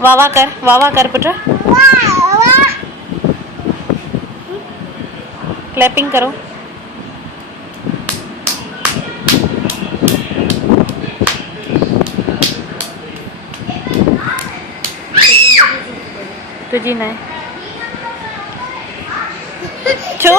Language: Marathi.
वाह कर पुत्र. क्लॅपिंग करो. तुझी नाही. छो